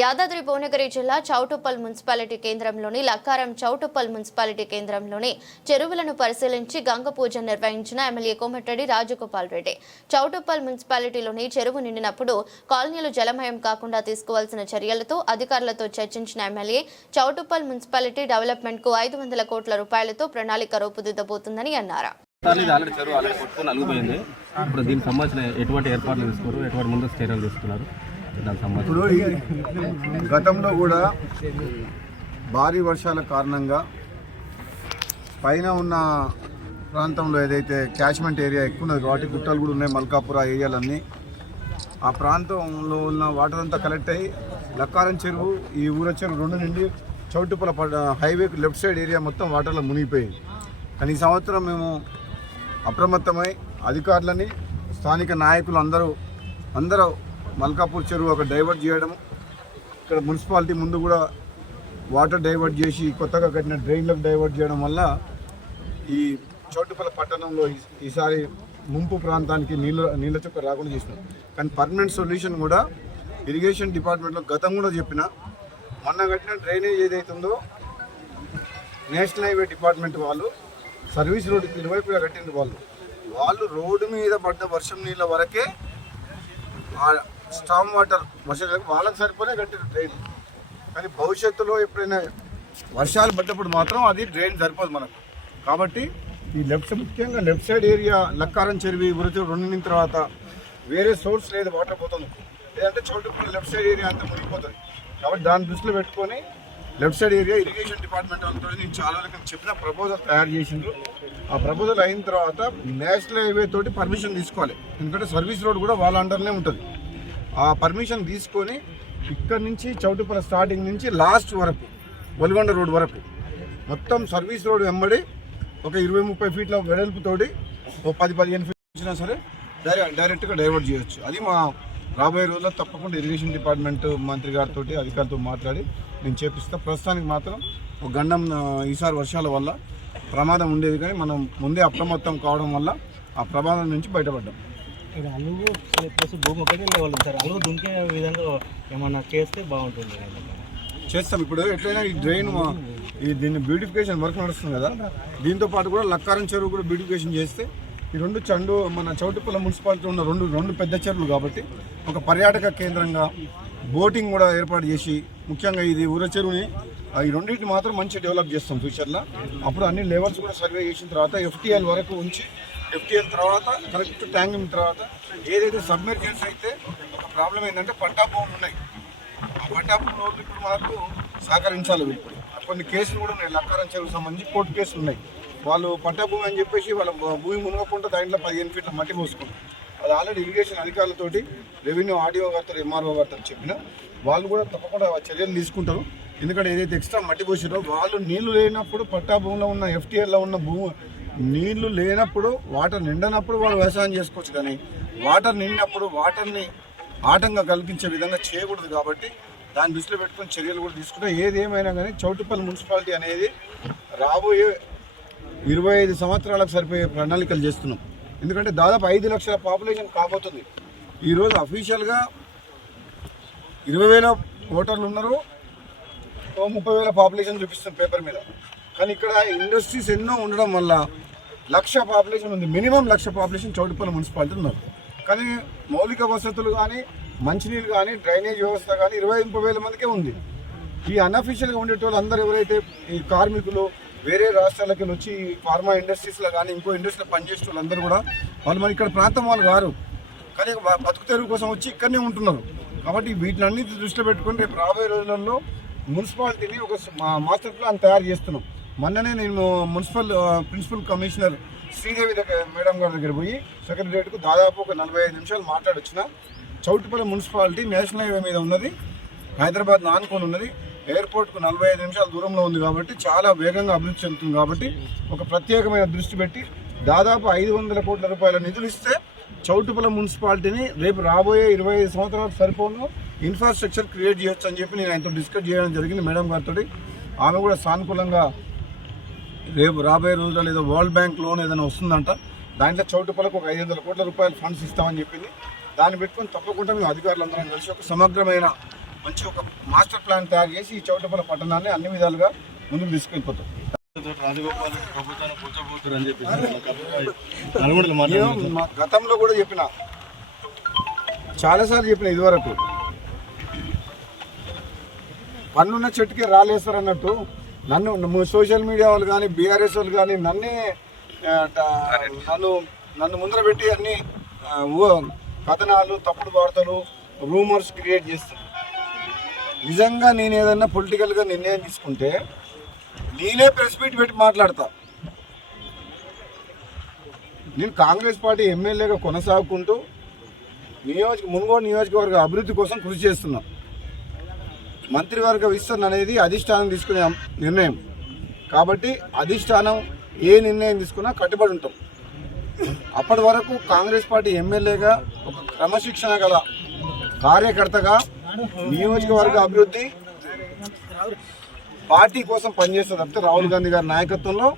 యాదాద్రి భువనగిరి జిల్లా చౌటుప్పల్ మున్సిపాలిటీ కేంద్రంలోని లక్కారం చౌటుప్పల్ మున్సిపాలిటీ కేంద్రంలోని చెరువులను పరిశీలించి గంగ పూజ నిర్వహించిన ఎమ్మెల్యే కోమటిరెడ్డి రాజగోపాల్ రెడ్డి చౌటుప్పల్ మున్సిపాలిటీలోని చెరువు నిండినప్పుడు కాలనీలు జలమయం కాకుండా తీసుకోవాల్సిన చర్యలతో అధికారులతో చర్చించిన ఎమ్మెల్యే చౌటుప్పల్ మున్సిపాలిటీ డెవలప్మెంట్ కు ఐదు వందల కోట్ల రూపాయలతో ప్రణాళిక రూపుదిద్దబోతుందని అన్నారు ఇప్పుడు దీనికి సంబంధించిన ఎటువంటి ఏర్పాట్లు తీసుకోరు ఎటువంటి ముందస్తు చర్యలు తీసుకున్నారు ఇప్పుడు గతంలో కూడా భారీ వర్షాల కారణంగా పైన ఉన్న ప్రాంతంలో ఏదైతే క్యాచ్మెంట్ ఏరియా ఎక్కువ ఉన్నది వాటి గుట్టలు కూడా ఉన్నాయి మల్కాపుర ఏరియాలన్నీ ఆ ప్రాంతంలో ఉన్న వాటర్ అంతా కలెక్ట్ అయ్యి లక్కారం చెరువు ఈ ఊర చెరువు రెండు నుండి చౌటుపల హైవేకి లెఫ్ట్ సైడ్ ఏరియా మొత్తం వాటర్లో మునిగిపోయింది కానీ ఈ సంవత్సరం మేము అప్రమత్తమై అధికారులని స్థానిక నాయకులు అందరూ అందరూ మల్కాపూర్ చెరువు ఒక డైవర్ట్ చేయడము ఇక్కడ మున్సిపాలిటీ ముందు కూడా వాటర్ డైవర్ట్ చేసి కొత్తగా కట్టిన డ్రైన్లకు డైవర్ట్ చేయడం వల్ల ఈ చోటుపల్ల పట్టణంలో ఈసారి ముంపు ప్రాంతానికి నీళ్ళ నీళ్ళ చుక్క రాకుండా చేసినాం కానీ పర్మనెంట్ సొల్యూషన్ కూడా ఇరిగేషన్ డిపార్ట్మెంట్లో గతం కూడా చెప్పిన మొన్న కట్టిన డ్రైనేజ్ ఏదైతుందో నేషనల్ హైవే డిపార్ట్మెంట్ వాళ్ళు సర్వీస్ రోడ్డుకి ఇరువైపుగా కట్టిన వాళ్ళు వాళ్ళు రోడ్డు మీద పడ్డ వర్షం నీళ్ళ వరకే స్టామ్ వాటర్ మసీదులకు వాళ్ళకి సరిపోయినా కట్టిన డ్రైన్ కానీ భవిష్యత్తులో ఎప్పుడైనా వర్షాలు పడ్డప్పుడు మాత్రం అది డ్రైన్ సరిపోదు మనకు కాబట్టి ఈ లెఫ్ట్ ముఖ్యంగా లెఫ్ట్ సైడ్ ఏరియా లక్కారం చెరువి వృద్ధి రెండిన తర్వాత వేరే సోర్స్ లేదు వాటర్ పోతుంది లేదంటే చోటు లెఫ్ట్ సైడ్ ఏరియా అంతా మునిగిపోతుంది కాబట్టి దాని దృష్టిలో పెట్టుకొని left side area irrigation department వాళ్ళతో నేను చాలా వరకు చెప్పిన ప్రపోజల్ తయారు చేసిండ్రు ఆ ప్రపోజల్ అయిన తర్వాత నేషనల్ హైవే తోటి పర్మిషన్ తీసుకోవాలి ఎందుకంటే సర్వీస్ రోడ్ కూడా వాళ్ళ అండర్నే ఉంటుంది ఆ పర్మిషన్ తీసుకొని ఇక్కడ నుంచి చౌటుపల స్టార్టింగ్ నుంచి లాస్ట్ వరకు వల్గొండ రోడ్ వరకు మొత్తం సర్వీస్ రోడ్ వెంబడి ఒక ఇరవై ముప్పై ఫీట్ల వెడల్పుతోటి ఓ పది పదిహేను ఫీట్ వచ్చినా సరే డైరెక్ట్ డైరెక్ట్గా డైవర్ట్ చేయొచ్చు అది మా రాబోయే రోజుల్లో తప్పకుండా ఇరిగేషన్ డిపార్ట్మెంట్ మంత్రి గారితో అధికారులతో మాట్లాడి నేను చేపిస్తాను ప్రస్తుతానికి మాత్రం ఒక గండం ఈసారి వర్షాల వల్ల ప్రమాదం ఉండేది కానీ మనం ముందే అప్రమత్తం కావడం వల్ల ఆ ప్రమాదం నుంచి బయటపడ్డాం ఇక్కడ అలుగు ప్లస్ భూమి ఒకటి లేవాలి సార్ అలుగు దుంకే విధంగా ఏమన్నా చేస్తే బాగుంటుంది చేస్తాం ఇప్పుడు ఎట్లయినా ఈ డ్రైన్ ఈ దీన్ని బ్యూటిఫికేషన్ వర్క్ నడుస్తుంది కదా దీంతో పాటు కూడా లక్కారం చెరువు కూడా బ్యూటిఫికేషన్ చేస్తే ఈ రెండు చండు మన చౌటిపల్ల మున్సిపాలిటీ ఉన్న రెండు రెండు పెద్ద చెరువులు కాబట్టి ఒక పర్యాటక కేంద్రంగా బోటింగ్ కూడా ఏర్పాటు చేసి ముఖ్యంగా ఇది ఊర చెరువుని ఈ రెండింటిని మాత్రం మంచి డెవలప్ చేస్తాం ఫ్యూచర్లో అప్పుడు అన్ని లెవెల్స్ కూడా సర్వే చేసిన తర్వాత ఎఫ్టీఎల్ వరకు ఉంచి ఎఫ్టీఎల్ తర్వాత కరెక్ట్ ట్యాంకింగ్ తర్వాత ఏదైతే సబ్మెర్జెన్స్ అయితే ఒక ప్రాబ్లం ఏంటంటే పట్టా భూములు ఉన్నాయి ఆ పట్టాభూములు ఇప్పుడు మనకు సహకరించాలి ఇప్పుడు కొన్ని కేసులు కూడా ఉన్నాయి లక్కారం చెరువు సంబంధించి కోర్టు కేసులు ఉన్నాయి వాళ్ళు పట్టాభూమి అని చెప్పేసి వాళ్ళ భూమి మునగకుండా దాంట్లో పదిహేను ఫీట్ల మట్టి పోసుకున్నారు అది ఆల్రెడీ ఇరిగేషన్ అధికారులతోటి రెవెన్యూ ఆర్డీఓ గారితో ఎంఆర్ఓ గారితో చెప్పిన వాళ్ళు కూడా తప్పకుండా చర్యలు తీసుకుంటారు ఎందుకంటే ఏదైతే ఎక్స్ట్రా మట్టి పోసారో వాళ్ళు నీళ్లు లేనప్పుడు పట్టా భూమిలో ఉన్న ఎఫ్టీఎల్లో ఉన్న భూమి నీళ్లు లేనప్పుడు వాటర్ నిండనప్పుడు వాళ్ళు వ్యవసాయం చేసుకోవచ్చు కానీ వాటర్ నిండినప్పుడు వాటర్ని ఆటంగా కల్పించే విధంగా చేయకూడదు కాబట్టి దాన్ని దృష్టిలో పెట్టుకుని చర్యలు కూడా తీసుకుంటే ఏది ఏమైనా కానీ చౌటుపల్లి మున్సిపాలిటీ అనేది రాబోయే ఇరవై ఐదు సంవత్సరాలకు సరిపోయే ప్రణాళికలు చేస్తున్నాం ఎందుకంటే దాదాపు ఐదు లక్షల పాపులేషన్ కాబోతుంది ఈరోజు అఫీషియల్గా ఇరవై వేల ఓటర్లు ఉన్నారు ముప్పై వేల పాపులేషన్ చూపిస్తుంది పేపర్ మీద కానీ ఇక్కడ ఇండస్ట్రీస్ ఎన్నో ఉండడం వల్ల లక్ష పాపులేషన్ ఉంది minimum lakh population Choutupalli municipality ఉన్నారు కానీ మౌలిక వసతులు కానీ మంచినీళ్ళు కానీ డ్రైనేజ్ వ్యవస్థ కానీ ఇరవై ముప్పై వేల మందికే ఉంది ఈ అన్అఫీషియల్గా ఉండేటోళ్ళు అందరూ ఎవరైతే ఈ కార్మికులు వేరే రాష్ట్రాలకి వచ్చి ఫార్మా ఇండస్ట్రీస్లో కానీ ఇంకో ఇండస్ట్రీలో పనిచేసే వాళ్ళందరూ కూడా వాళ్ళు మన ఇక్కడ ప్రాంతం వాళ్ళు కారు కానీ బతుకు తెరువు కోసం వచ్చి ఇక్కడనే ఉంటున్నారు కాబట్టి వీటిని అన్నింటి దృష్టిలో పెట్టుకుని రేపు రాబోయే రోజులలో మున్సిపాలిటీని ఒక మాస్టర్ ప్లాన్ తయారు చేస్తున్నాం మొన్ననే నేను మున్సిపల్ ప్రిన్సిపల్ కమిషనర్ శ్రీదేవి దగ్గర మేడం గారి దగ్గర పోయి సెక్రటరియట్కు దాదాపు ఒక నలభై ఐదు నిమిషాలు మాట్లాడొచ్చిన చౌటుపల్లి మున్సిపాలిటీ నేషనల్ హైవే మీద ఉన్నది హైదరాబాద్ నాన్కోన్ ఉన్నది ఎయిర్పోర్ట్కు నలభై ఐదు నిమిషాల దూరంలో ఉంది కాబట్టి చాలా వేగంగా అభివృద్ధి చెందుతుంది కాబట్టి ఒక ప్రత్యేకమైన దృష్టి పెట్టి దాదాపు ఐదు వందల కోట్ల రూపాయల నిధులు ఇస్తే చౌటుపల మున్సిపాలిటీని రేపు రాబోయే ఇరవై ఐదు సంవత్సరాలకు సరిపోను ఇన్ఫ్రాస్ట్రక్చర్ క్రియేట్ చేయొచ్చు అని చెప్పి నేను ఆయనతో డిస్కస్ చేయడం జరిగింది మేడం గారితో ఆమె కూడా సానుకూలంగా రేపు రాబోయే రోజుల్లో లేదా వరల్డ్ బ్యాంక్ లోన్ ఏదైనా వస్తుందంట దాంట్లో పలకు ఒక ఐదు వందల కోట్ల రూపాయలు ఫండ్స్ ఇస్తామని చెప్పింది దాన్ని పెట్టుకొని తప్పకుండా మేము అధికారులందరం కలిసి ఒక సమగ్రమైన మంచి ఒక మాస్టర్ ప్లాన్ తయారు చేసి ఈ చౌటుపల పట్టణాన్ని అన్ని విధాలుగా ముందుకు తీసుకెళ్ళిపోతాం గతంలో కూడా చెప్పిన చాలాసార్లు చెప్పిన ఇదివరకు పన్నున్న చెట్టుకి రాలేసారు అన్నట్టు నన్ను సోషల్ మీడియా వాళ్ళు కానీ బీఆర్ఎస్ వాళ్ళు కానీ నన్నే నన్ను నన్ను ముందర పెట్టి అన్ని కథనాలు తప్పుడు వార్తలు రూమర్స్ క్రియేట్ చేస్తారు నిజంగా నేను ఏదన్నా పొలిటికల్గా నిర్ణయం తీసుకుంటే నేనే ప్రెస్ మీట్ పెట్టి మాట్లాడతా నేను కాంగ్రెస్ పార్టీ ఎమ్మెల్యేగా కొనసాగుకుంటూ నియోజక మునుగోడు నియోజకవర్గ అభివృద్ధి కోసం కృషి చేస్తున్నాను మంత్రివర్గ విస్తరణ అనేది అధిష్టానం తీసుకునే నిర్ణయం కాబట్టి అధిష్టానం ఏ నిర్ణయం తీసుకున్నా కట్టుబడి ఉంటాం అప్పటి వరకు కాంగ్రెస్ పార్టీ ఎమ్మెల్యేగా ఒక క్రమశిక్షణ గల కార్యకర్తగా నియోజకవర్గ అభివృద్ధి పార్టీ కోసం పనిచేస్తుంది అంటే రాహుల్ గాంధీ గారి నాయకత్వంలో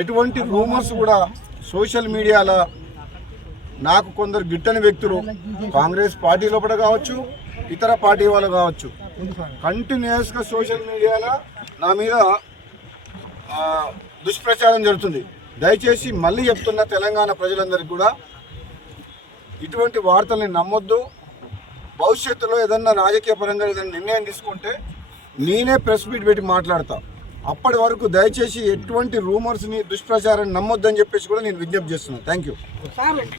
ఎటువంటి రూమర్స్ కూడా సోషల్ మీడియాలో నాకు కొందరు గిట్టని వ్యక్తులు కాంగ్రెస్ పార్టీ లోపల కావచ్చు ఇతర పార్టీ వాళ్ళు కావచ్చు కంటిన్యూస్గా సోషల్ మీడియాలో నా మీద దుష్ప్రచారం జరుగుతుంది దయచేసి మళ్ళీ చెప్తున్న తెలంగాణ ప్రజలందరికీ కూడా ఇటువంటి వార్తల్ని నమ్మొద్దు భవిష్యత్తులో ఏదన్నా రాజకీయ పరంగా ఏదైనా నిర్ణయం తీసుకుంటే నేనే ప్రెస్ మీట్ పెట్టి మాట్లాడతా అప్పటి వరకు దయచేసి ఎటువంటి రూమర్స్ని దుష్ప్రచారాన్ని నమ్మొద్దని చెప్పేసి కూడా నేను విజ్ఞప్తి చేస్తున్నాను థ్యాంక్ యూ